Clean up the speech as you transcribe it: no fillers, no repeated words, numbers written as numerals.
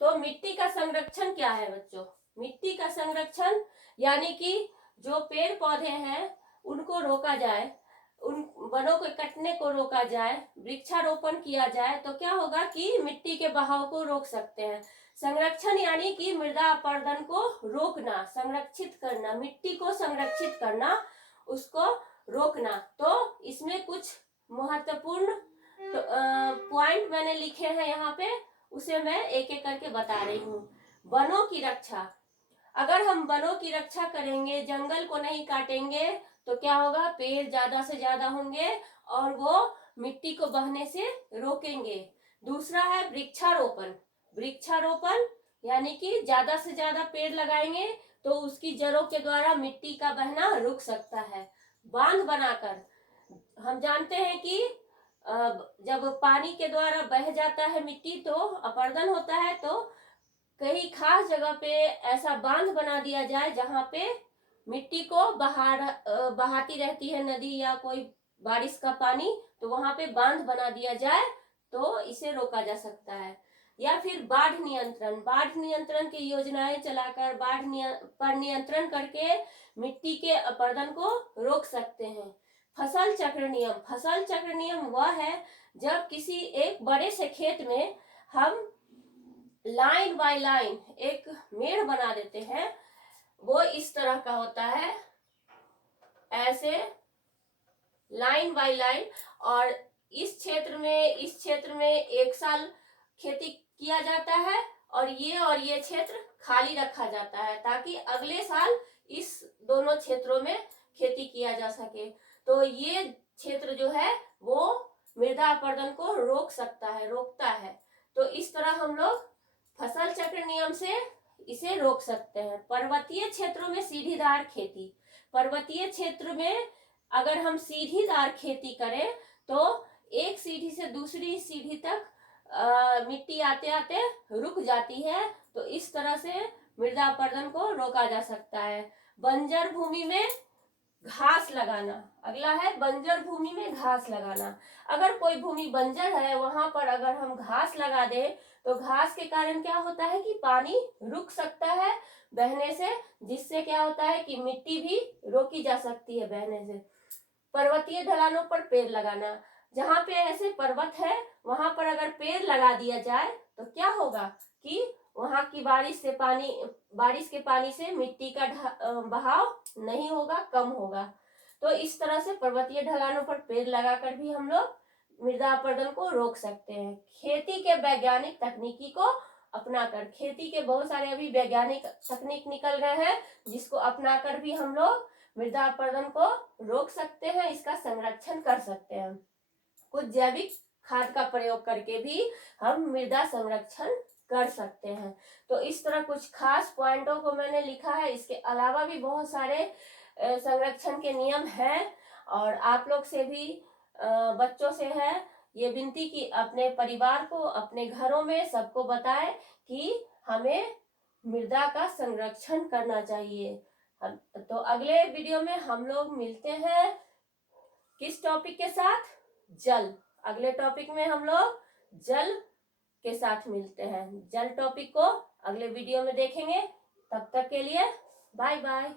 तो मिट्टी का संरक्षण क्या है बच्चों? मिट्टी का संरक्षण यानी कि जो पेड़ पौधे हैं उनको रोका जाए, उन वनों को कटने को रोका जाए, वृक्षारोपण किया जाए, तो क्या होगा कि मिट्टी के बहाव को रोक सकते हैं। संरक्षण यानी कि मृदा अपरदन को रोकना, संरक्षित करना, मिट्टी को संरक्षित करना, उसको रोकना। तो इसमें कुछ महत्वपूर्ण पॉइंट मैंने लिखे हैं यहाँ पे, उसे मैं एक एक करके बता रही हूँ। वनों की रक्षा, अगर हम वनों की रक्षा करेंगे, जंगल को नहीं काटेंगे, तो क्या होगा, पेड़ ज्यादा से ज्यादा होंगे और वो मिट्टी को बहने से रोकेंगे। दूसरा है वृक्षारोपण। वृक्षारोपण यानी कि ज्यादा से ज्यादा पेड़ लगाएंगे तो उसकी जड़ों के द्वारा मिट्टी का बहना रुक सकता है। बांध बनाकर, हम जानते हैं कि जब पानी के द्वारा बह जाता है मिट्टी तो अपरदन होता है, तो कहीं खास जगह पे ऐसा बांध बना दिया जाए जहां पे मिट्टी को बहाती रहती है नदी या कोई बारिश का पानी, तो वहां पे बांध बना दिया जाए तो इसे रोका जा सकता है। या फिर बाढ़ नियंत्रण, बाढ़ नियंत्रण की योजनाएं चलाकर पर नियंत्रण करके मिट्टी के अपरदन को रोक सकते हैं। फसल चक्र नियम, फसल चक्र नियम वह है जब किसी एक बड़े से खेत में हम लाइन बाय लाइन एक मेड़ बना देते हैं। वो इस तरह का होता है, ऐसे लाइन बाय लाइन, और इस क्षेत्र में एक साल खेती किया जाता है और ये क्षेत्र खाली रखा जाता है ताकि अगले साल इस दोनों क्षेत्रों में खेती किया जा सके। तो ये क्षेत्र जो है वो मृदा अपरदन को रोकता है। तो इस तरह हम लोग फसल चक्र नियम से इसे रोक सकते हैं। पर्वतीय क्षेत्रों में सीढ़ीदार खेती, पर्वतीय क्षेत्र में अगर हम सीढ़ीदार खेती करें तो एक सीढ़ी से दूसरी सीढ़ी तक मिट्टी आते आते रुक जाती है, तो इस तरह से मृदा अपरदन को रोका जा सकता है। बंजर भूमि में घास लगाना, अगला है बंजर भूमि में घास लगाना। अगर कोई भूमि बंजर है वहां पर अगर हम घास लगा दें तो घास के कारण क्या होता है कि पानी रुक सकता है बहने से, जिससे क्या होता है कि मिट्टी भी रोकी जा सकती है बहने से। पर्वतीय ढलानों पर पेड़ लगाना, जहाँ पे ऐसे पर्वत है वहां पर अगर पेड़ लगा दिया जाए तो क्या होगा कि वहां की बारिश के पानी से मिट्टी का बहाव नहीं होगा, कम होगा। तो इस तरह से पर्वतीय ढलानों पर पेड़ लगाकर भी हम लोग मृदा अपरदन को रोक सकते हैं। खेती के वैज्ञानिक तकनीकी को अपनाकर, खेती के बहुत सारे अभी वैज्ञानिक तकनीक निकल गए हैं जिसको अपनाकर भी हम लोग मृदा अपरदन को रोक सकते हैं, इसका संरक्षण कर सकते हैं। कुछ जैविक खाद का प्रयोग करके भी हम मृदा संरक्षण कर सकते हैं। तो इस तरह कुछ खास पॉइंटों को मैंने लिखा है। इसके अलावा भी बहुत सारे संरक्षण के नियम हैं और आप लोग से भी बच्चों से है ये विनती कि अपने परिवार को, अपने घरों में सबको बताएं कि हमें मृदा का संरक्षण करना चाहिए। तो अगले वीडियो में हम लोग मिलते हैं किस टॉपिक के साथ? जल। अगले टॉपिक में हम लोग जल के साथ मिलते हैं। जल टॉपिक को अगले वीडियो में देखेंगे। तब तक के लिए बाय बाय।